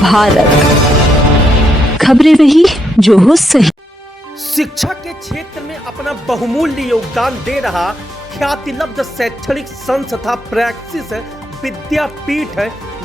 भारत, खबरें वही जो हो सही। शिक्षा के क्षेत्र में अपना बहुमूल्य योगदान दे रहा ख्यातिलब्ध शैक्षणिक संस्था प्रैक्सिस विद्यापीठ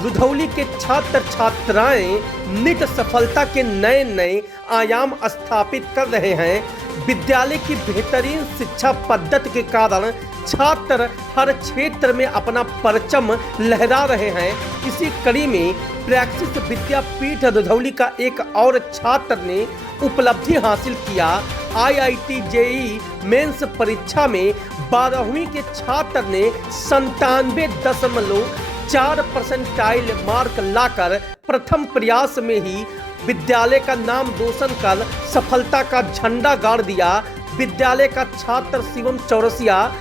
रुधौली के छात्र छात्राएं नित सफलता के नए नए आयाम स्थापित कर रहे हैं। विद्यालय की बेहतरीन शिक्षा पद्धति के कारण छात्र हर क्षेत्र में अपना परचम लहरा रहे हैं। इसी कड़ी में प्रैक्सिस विद्यापीठ रुधौली का एक और छात्र ने उपलब्धि हासिल किया। IIT JEE मेंस परीक्षा में 12वीं के छात्र ने 97.4 परसेंटाइल मार्क लाकर प्रथम प्रयास में ही विद्यालय का नाम रोशन कर सफलता का झंडा गाड़ दिया। विद्यालय का छात्र शिवम चौरसिया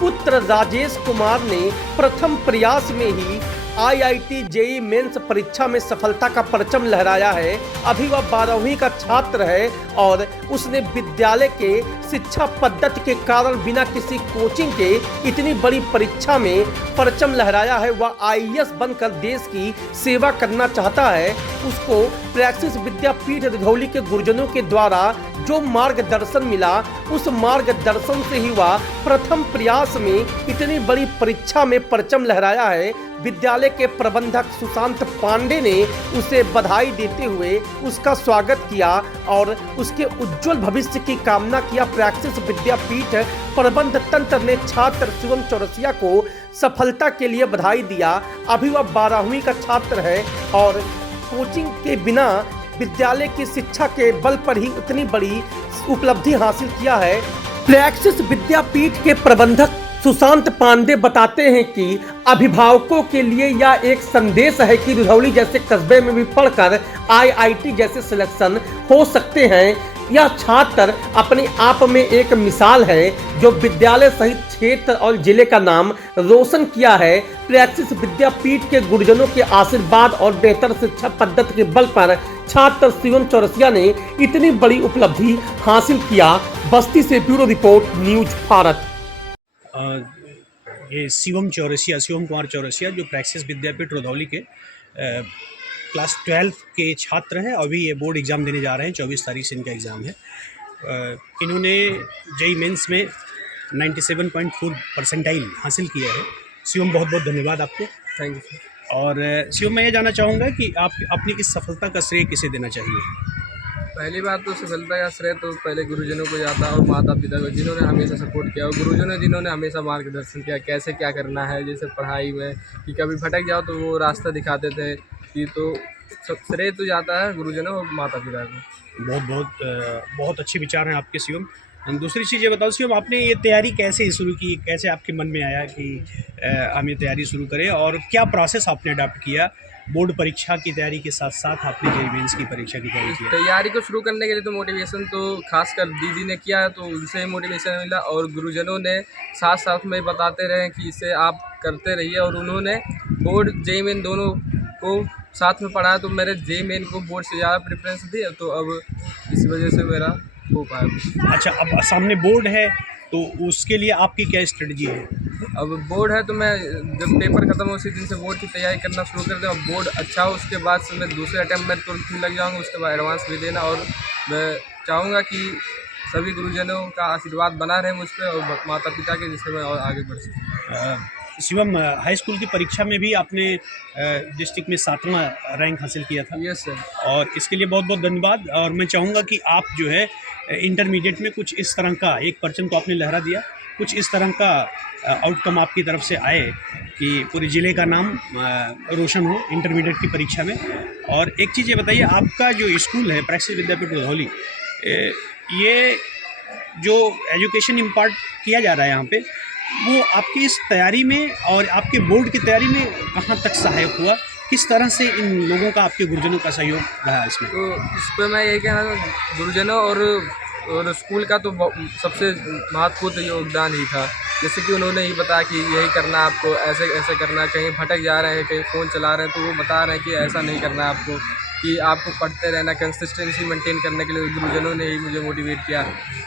पुत्र राजेश कुमार ने प्रथम प्रयास में ही IIT JEE मेंस परीक्षा में सफलता का परचम लहराया है। अभी वह 12वीं का छात्र है और उसने विद्यालय के शिक्षा पद्धति के कारण बिना किसी कोचिंग के इतनी बड़ी परीक्षा में परचम लहराया है। वह IAS बनकर देश की सेवा करना चाहता है। उसको प्रैक्सिस विद्यापीठ रुधौली के गुरुजनों के द्वारा जो मार्गदर्शन मिला, उस मार्गदर्शन से ही वह प्रथम प्रयास में इतनी बड़ी परीक्षा में परचम लहराया है। विद्यालय के प्रबंधक सुशांत पांडे ने उसे बधाई देते हुए उसका स्वागत किया और उसके उज्जवल भविष्य की कामना किया। प्रैक्सिस विद्यापीठ प्रबंध तंत्र ने छात्र शिवम चौरसिया को सफलता के लिए बधाई दिया। अभी वह 12वीं का छात्र है और कोचिंग के बिना विद्यालय की शिक्षा के बल पर ही उतनी बड़ी उपलब्धि हासिल किया है। प्रैक्सिस विद्यापीठ के प्रबंधक सुशांत पांडे बताते हैं कि अभिभावकों के लिए यह एक संदेश है कि रुधौली जैसे कस्बे में भी पढ़कर IIT जैसे सिलेक्शन हो सकते हैं। यह छात्र अपने आप में एक मिसाल है जो विद्यालय सहित क्षेत्र और जिले का नाम रोशन किया है। प्रैक्सिस विद्यापीठ के गुरुजनों के आशीर्वाद और बेहतर शिक्षा पद्धति के बल पर छात्र शिवम चौरसिया ने इतनी बड़ी उपलब्धि हासिल किया। बस्ती से ब्यूरो रिपोर्ट, न्यूज भारत। ये शिवम कुमार चौरसिया जो प्रैक्सिस विद्यापीठ रुधौली के क्लास 12 के छात्र हैं। अभी ये बोर्ड एग्ज़ाम देने जा रहे हैं, 24 तारीख से इनका एग्ज़ाम है। इन्होंने JEE मेंस में 97.4 परसेंटाइल हासिल किया है। शिवम, बहुत बहुत धन्यवाद आपको। Thank you sir. और शिवम, मैं ये जानना चाहूँगा कि आप अपनी इस सफलता का श्रेय किसे देना चाहिए? पहली बात तो सफलता का श्रेय तो पहले गुरुजनों को जाता है और माता पिता को, जिन्होंने हमेशा सपोर्ट किया, और गुरुजनों जिन्होंने हमेशा मार्गदर्शन किया कैसे क्या करना है। जैसे पढ़ाई में कि कभी भटक जाओ तो वो रास्ता दिखाते थे कि, तो सब श्रेय तो जाता है गुरुजनों और माता पिता को। बहुत अच्छे विचार हैं आपके शिवम। दूसरी चीज़ ये बताओ शिवम, आपने ये तैयारी कैसे शुरू की? कैसे आपके मन में आया कि हम ये तैयारी शुरू करें, और क्या प्रोसेस आपने अडॉप्ट किया? बोर्ड परीक्षा की तैयारी के साथ साथ आपने JEE मेंस की परीक्षा की तैयारी की? तैयारी को शुरू करने के लिए तो मोटिवेशन तो खासकर दीदी ने किया है, तो उनसे मोटिवेशन मिला, और गुरुजनों ने साथ साथ में बताते रहे कि इसे आप करते रहिए। और उन्होंने बोर्ड JEE मेन दोनों को साथ में पढ़ाया, तो मेरे JEE मेन को बोर्ड से ज़्यादा प्रेफरेंस दी, तो अब इस वजह से मेरा हो पाया। अच्छा, अब सामने बोर्ड है तो उसके लिए आपकी क्या स्ट्रेटजी है? अब बोर्ड है तो मैं जब पेपर खत्म हो उसी दिन से बोर्ड की तैयारी करना शुरू कर दूँ। अब बोर्ड अच्छा हो उसके बाद से मैं दूसरे अटैम्प्ट में तुरंत लग जाऊँगा, उसके बाद एडवांस भी देना। और मैं चाहूँगा कि सभी गुरुजनों का आशीर्वाद बना रहे मुझ पर और माता पिता के, जिससे मैं और आगे बढ़ सकूँ। शिवम, हाई स्कूल की परीक्षा में भी आपने डिस्ट्रिक्ट में 7वां रैंक हासिल किया था। Yes sir. और इसके लिए बहुत बहुत धन्यवाद। और मैं चाहूँगा कि आप जो है इंटरमीडिएट में कुछ इस तरह का, एक परचम तो आपने लहरा दिया, कुछ इस तरह का आउटकम आपकी तरफ से आए कि पूरे ज़िले का नाम रोशन हो इंटरमीडिएट की परीक्षा में। और एक चीज़ ये बताइए, आपका जो स्कूल है प्रैक्सिस विद्यापीठ रुधौली, ये जो एजुकेशन इम्पार्ट किया जा रहा है यहाँ पे, वो आपकी इस तैयारी में और आपके बोर्ड की तैयारी में कहाँ तक सहायक हुआ? किस तरह से इन लोगों का, आपके गुरुजनों का सहयोग रहा इसमें? तो इस पर मैं ये कहना, गुरुजनों और स्कूल का तो सबसे महत्वपूर्ण योगदान ही था। जैसे कि उन्होंने ही बताया कि यही करना आपको, ऐसे ऐसे करना, कहीं भटक जा रहे हैं, कहीं फ़ोन चला रहे हैं, तो वो बता रहे हैं कि ऐसा नहीं करना है आपको, कि आपको पढ़ते रहना, कंसिस्टेंसी मेंटेन करने के लिए गुरुजनों ने ही मुझे मोटिवेट किया।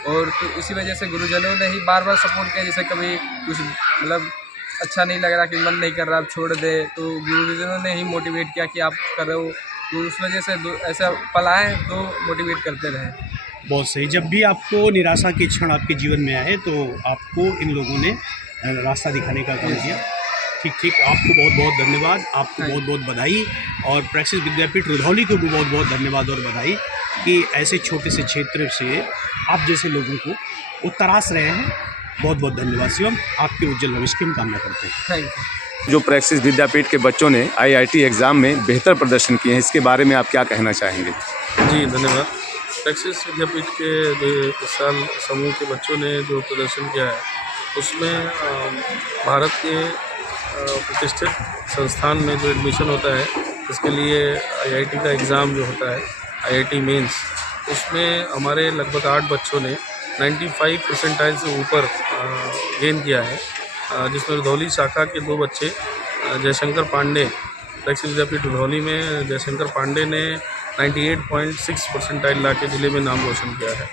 और तो इसी वजह से गुरुजनों ने ही बार बार सपोर्ट किया। जैसे कभी कुछ मतलब अच्छा नहीं लग रहा, कि मन नहीं कर रहा, आप छोड़ दे, तो गुरुजनों ने ही मोटिवेट किया कि आप करो, तो उस वजह से ऐसा पल आए तो मोटिवेट करते रहें। बहुत सही। जब भी आपको निराशा के क्षण आपके जीवन में आए तो आपको इन लोगों ने रास्ता दिखाने का काम किया। ठीक ठीक, आपको बहुत बहुत धन्यवाद, आपको बहुत बहुत बधाई, और प्रैक्सिस विद्यापीठ रुधौली को भी बहुत बहुत धन्यवाद और बधाई कि ऐसे छोटे से क्षेत्र से आप जैसे लोगों को वो तराश रहे हैं। बहुत बहुत धन्यवाद शिवम, आपके उज्जवल भविष्य की हम कामना करते हैं। Thank you. जो प्रैक्सिस विद्यापीठ के बच्चों ने IIT एग्ज़ाम में बेहतर प्रदर्शन किए हैं, इसके बारे में आप क्या कहना चाहेंगे? जी धन्यवाद। प्रैक्सिस विद्यापीठ के इस साल समूह के बच्चों ने जो प्रदर्शन किया है उसमें भारत के प्रतिष्ठित संस्थान में जो एडमिशन होता है इसके लिए IIT का एग्ज़ाम जो होता है IIT मेंस, उसमें हमारे लगभग 8 बच्चों ने 95 परसेंटाइल से ऊपर गेन किया है, जिसमें रुधौली शाखा के 2 बच्चे जयशंकर पांडे, प्रैक्सिस विद्यापीठ रुधौली में जयशंकर पांडे ने 98.6 परसेंटाइल ला के ज़िले में नाम रोशन किया है,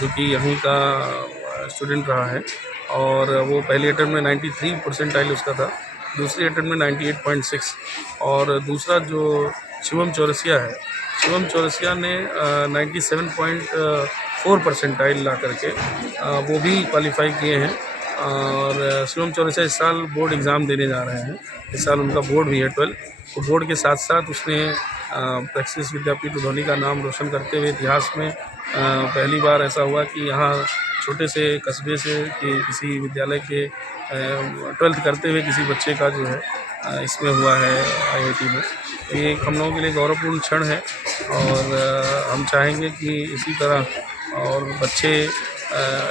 जो कि यहीं का स्टूडेंट रहा है। और वो पहले अटेम्प्ट में 93 परसेंटाइल उसका था, दूसरी अटेम्प्ट में 98.6। और दूसरा जो शिवम चौरसिया है, शिवम चौरसिया ने 97.4 परसेंटाइल ला करके वो भी क्वालिफाई किए हैं। और शिवम चौरसिया इस साल बोर्ड एग्ज़ाम देने जा रहे हैं, इस साल उनका बोर्ड भी है 12। तो बोर्ड के साथ साथ उसने प्रैक्सिस विद्यापीठ रुधौली का नाम रोशन करते हुए इतिहास में पहली बार ऐसा हुआ कि यहाँ छोटे से कस्बे से कि किसी विद्यालय के 12th करते हुए किसी बच्चे का जो है इसमें हुआ है IIT में। तो ये हम लोगों के लिए गौरवपूर्ण क्षण है, और हम चाहेंगे कि इसी तरह और बच्चे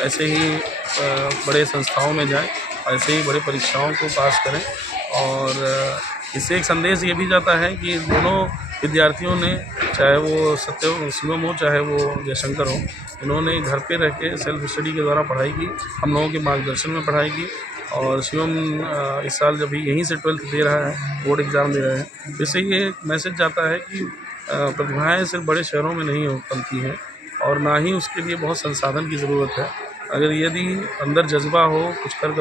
ऐसे ही बड़े संस्थाओं में जाएं, ऐसे ही बड़े परीक्षाओं को पास करें। और इससे एक संदेश ये भी जाता है कि दोनों विद्यार्थियों ने, चाहे वो शिवम हो चाहे वो जयशंकर हो, इन्होंने घर पे रह के सेल्फ स्टडी के द्वारा पढ़ाई की, हम लोगों के मार्गदर्शन में पढ़ाई की। और शिवम इस साल जब भी यहीं से 12th दे रहा है, बोर्ड एग्ज़ाम दे रहे हैं, इससे ये मैसेज जाता है कि प्रतिभाएं सिर्फ बड़े शहरों में नहीं बनती हैं, और ना ही उसके लिए बहुत संसाधन की ज़रूरत है। अगर यदि अंदर जज्बा हो, कुछ कर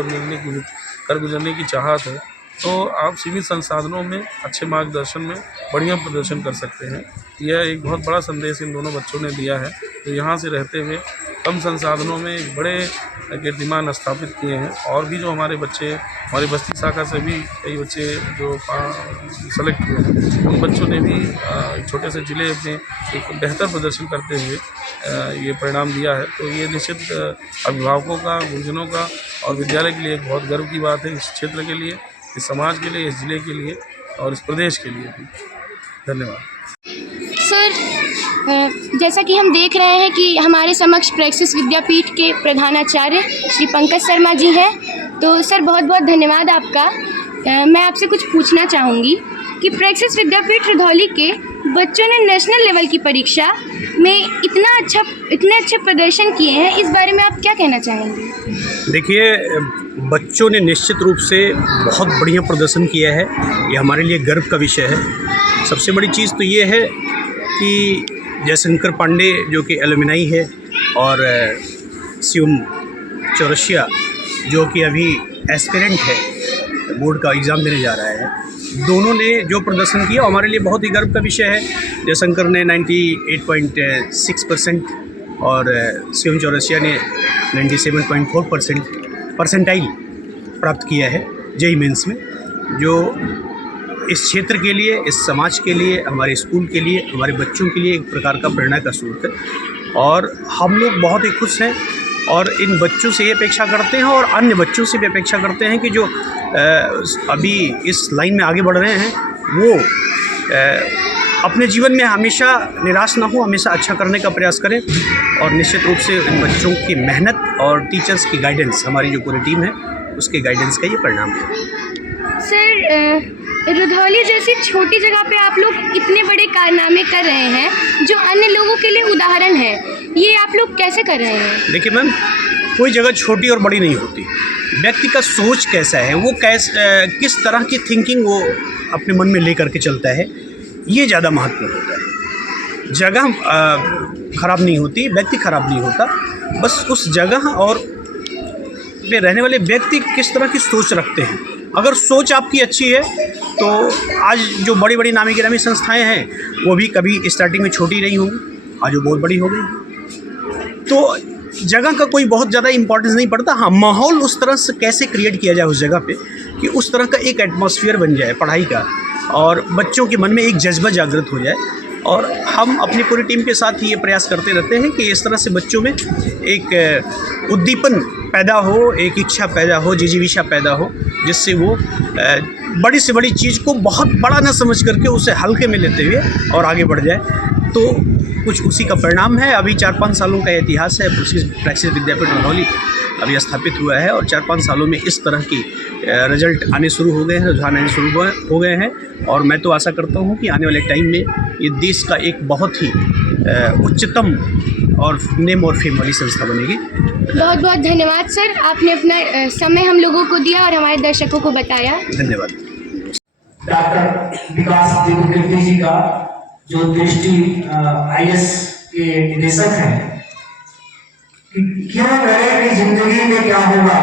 गुजरने की चाहत है, तो आप सीमित संसाधनों में अच्छे मार्गदर्शन में बढ़िया प्रदर्शन कर सकते हैं। यह एक बहुत बड़ा संदेश इन दोनों बच्चों ने दिया है, तो यहाँ से रहते हुए कम संसाधनों में एक बड़े कीर्तिमान स्थापित किए हैं। और भी जो हमारे बच्चे, हमारी बस्ती शाखा से भी कई बच्चे जो सेलेक्ट हुए हैं, उन बच्चों ने भी एक छोटे से ज़िले में एक बेहतर प्रदर्शन करते हुए ये परिणाम दिया है। तो ये निश्चित अभिभावकों का, गुरुजनों का और विद्यालय के लिए एक बहुत गर्व की बात है, इस क्षेत्र के लिए, इस समाज के लिए, इस ज़िले के लिए और इस प्रदेश के लिए भी। धन्यवाद। सर, जैसा कि हम देख रहे हैं कि हमारे समक्ष प्रैक्सिस विद्यापीठ के प्रधानाचार्य श्री पंकज शर्मा जी हैं, तो सर बहुत बहुत धन्यवाद आपका। मैं आपसे कुछ पूछना चाहूँगी कि प्रैक्सिस विद्यापीठ रुधौली के बच्चों ने नेशनल लेवल की परीक्षा में इतने अच्छे प्रदर्शन किए हैं, इस बारे में आप क्या कहना चाहेंगे? देखिए, बच्चों ने निश्चित रूप से बहुत बढ़िया प्रदर्शन किया है, ये हमारे लिए गर्व का विषय है। सबसे बड़ी चीज़ तो ये है कि जयशंकर पांडे जो कि एलुमनाई है, और शिवम चौरसिया जो कि अभी एस्पिरेंट है, बोर्ड का एग्ज़ाम देने जा रहा है, दोनों ने जो प्रदर्शन किया हमारे लिए बहुत ही गर्व का विषय है। जयशंकर ने 98.6% और शिवम चौरसिया ने 97.4% परसेंटाइल प्राप्त किया है जेईई मेंस में, जो इस क्षेत्र के लिए, इस समाज के लिए, हमारे स्कूल के लिए, हमारे बच्चों के लिए एक प्रकार का प्रेरणा का स्रोत है। और हम लोग बहुत ही खुश हैं और इन बच्चों से ये अपेक्षा करते हैं और अन्य बच्चों से भी अपेक्षा करते हैं कि जो अभी इस लाइन में आगे बढ़ रहे हैं वो अपने जीवन में हमेशा निराश ना हो, हमेशा अच्छा करने का प्रयास करें। और निश्चित रूप से इन बच्चों की मेहनत और टीचर्स की गाइडेंस, हमारी जो पूरी टीम है उसके गाइडेंस का ये परिणाम है। सर, रुधौली जैसी छोटी जगह पे आप लोग इतने बड़े कारनामे कर रहे हैं जो अन्य लोगों के लिए उदाहरण है, ये आप लोग कैसे कर रहे हैं? देखिए मैम, कोई जगह छोटी और बड़ी नहीं होती, व्यक्ति का सोच कैसा है, वो किस तरह की थिंकिंग वो अपने मन में लेकर के चलता है, ये ज़्यादा महत्वपूर्ण होता है। जगह ख़राब नहीं होती, व्यक्ति ख़राब नहीं होता, बस उस जगह और पे रहने वाले व्यक्ति किस तरह की सोच रखते हैं अगर सोच आपकी अच्छी है तो आज जो बड़ी बड़ी नामी गिरामी संस्थाएं हैं वो भी कभी स्टार्टिंग में छोटी रही होंगी, आज वो बहुत बड़ी हो गई। तो जगह का कोई बहुत ज़्यादा इंपॉर्टेंस नहीं पड़ता। हाँ, माहौल उस तरह से कैसे क्रिएट किया जाए उस जगह पे कि उस तरह का एक एटमॉस्फेयर बन जाए पढ़ाई का और बच्चों के मन में एक जज्बा जागृत हो जाए। और हम अपनी पूरी टीम के साथ ही ये प्रयास करते रहते हैं कि इस तरह से बच्चों में एक उद्दीपन पैदा हो, एक इच्छा पैदा हो, जिजीविषा पैदा हो, जिससे वो बड़ी से बड़ी चीज़ को बहुत बड़ा न समझ करके उसे हल्के में लेते हुए और आगे बढ़ जाए। तो कुछ उसी का परिणाम है। अभी 4-5 सालों का इतिहास है। प्रैक्टिस विद्यापीठ रंधौली अभी स्थापित हुआ है और 4-5 सालों में इस तरह की रिजल्ट आने शुरू हो गए हैं, रुझान आने शुरू हो गए हैं। और मैं तो आशा करता हूँ कि आने वाले टाइम में ये देश का एक बहुत ही उच्चतम और नेम और फेम वाली संस्था बनेगी। बहुत बहुत धन्यवाद सर, आपने अपना समय हम लोगों को दिया और हमारे दर्शकों को बताया। धन्यवाद। डॉक्टर विकास देवकीर्ति जी का जो दृष्टि IAS के निदेशक हैं, क्यों करे कि जिंदगी में क्या होगा,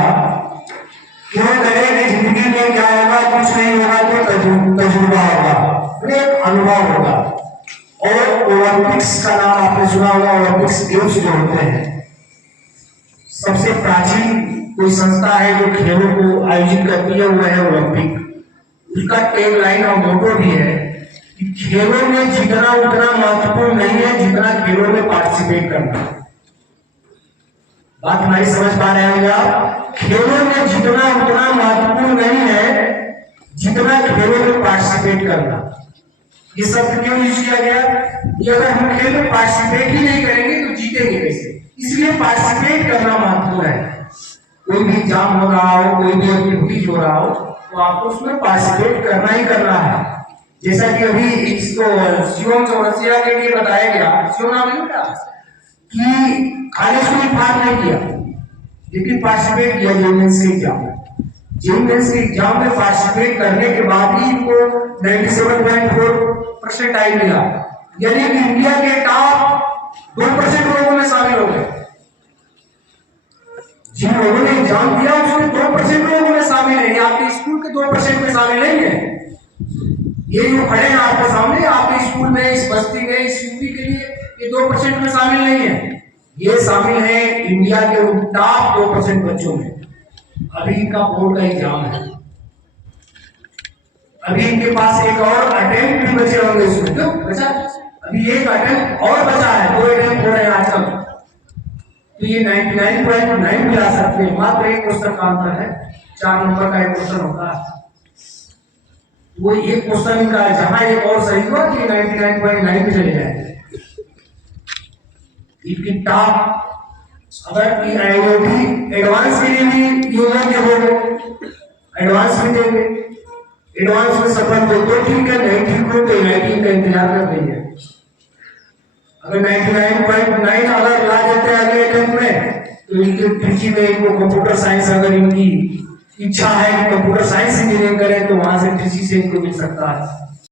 क्यों करे कि जिंदगी में क्या होगा, कुछ नहीं होगा तो तजुर्बा होगा, एक अनुभव होगा। और ओलंपिक्स का नाम आपने सुना होगा, ओलंपिक्स गेम्स जो होते हैं, सबसे प्राचीन कोई संस्था है जो खेलों को आयोजित करती है, वो है ओलंपिक। उसका टैग लाइन और मोटो भी है कि खेलों में जीतना उतना महत्वपूर्ण नहीं है जितना खेलों में पार्टिसिपेट करना। बात हमारी समझ पा रहे हैं आप? खेलों में जीतना उतना महत्वपूर्ण नहीं है जितना खेलों में पार्टिसिपेट करना। ये शब्द क्यों यूज किया गया कि अगर हम खेल में पार्टिसिपेट ही नहीं करेंगे तो जीतेंगे कैसे? इसलिए पार्टिसिपेट करना महत्वपूर्ण है। कोई भी एग्जाम हो रहा हो, कोई भी एक्टिविटीज हो रहा हो, तो आपको उसमें पार्टिसिपेट करना ही करना है। जैसा कि अभी इसको शिवम चौरसिया के लिए बताया गया, शिवम नाम है क्या, कि खाली उसने पास नहीं किया लेकिन पार्टिसिपेट किया जेईई मेंस के एग्जाम में। जेईई मेंस के एग्जाम में पार्टिसिपेट करने के बाद ही इनको 97.4% आई मिला, यानी कि इंडिया के टॉप 2% लोगों में शामिल हो गए। जिन लोगों ने एग्जाम दिया उसमें 2% लोगों में शामिल है। आपके स्कूल के 2% में शामिल नहीं है। ये जो खड़े हैं आपके सामने, आपके स्कूल में, इस बस्ती में, इस यूपी के लिए ये 2% में शामिल नहीं है। ये शामिल है इंडिया के टॉप 2% बच्चों में। अभी इनका बोर्ड का एग्जाम है, अभी इनके पास एक और अटेम्प्ट भी बचे होंगे उसमें। क्यों बचा? अभी एक अटेम्प्ट और बचा है, 2 अटेम्प्ट हो रहे हैं आज तक। तो ये 99.9 भी ला सकते हैं। मात्र एक क्वेश्चन का अंतर है, 4 नंबर का एक क्वेश्चन होता है। वो एक क्वेश्चन का जहां एक और सही हुआ कि 99.9 पे चले जाएंगे। इनकी टॉप अगर IIT एडवांस के लिए भी योजना हो गए, एडवांस में देंगे, एडवांस में सफल हो तो ठीक है, नहीं ठीक हो तो NIT का इंतजार कर रही है। अगर 99.9 अगर ला देते हैं अगले अटेम्प्ट में, तो इनके ट्रिची में इनको कंप्यूटर साइंस, अगर इनकी इच्छा है कि कंप्यूटर साइंस इंजीनियरिंग करें तो वहां से ट्रिची से इनको मिल सकता है।